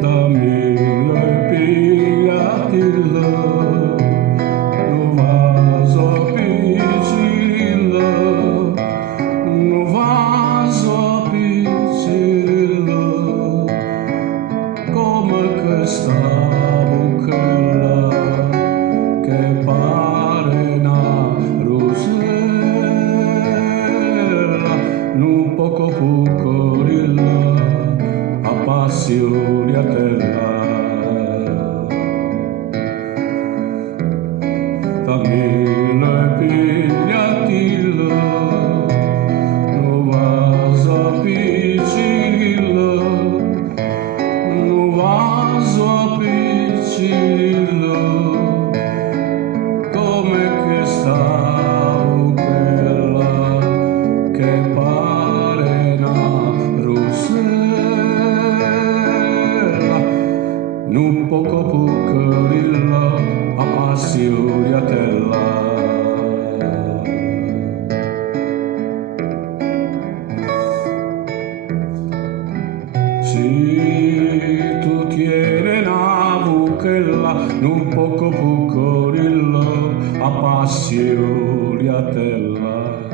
Dammi pigliatilla, nu vaso piccirilla, nu vaso piccirilla, come questa bucella che pare una rosella, nu poco pucorilla, passione a terra. Dammi pigliatilla, nu vaso piccirilla, nu vaso piccirilla, come questa bucella che pare una rosella, nu poco puccorilla, a passigliatella. Si tu tieni una bucella, nu poco puccorilla, a passigliatella.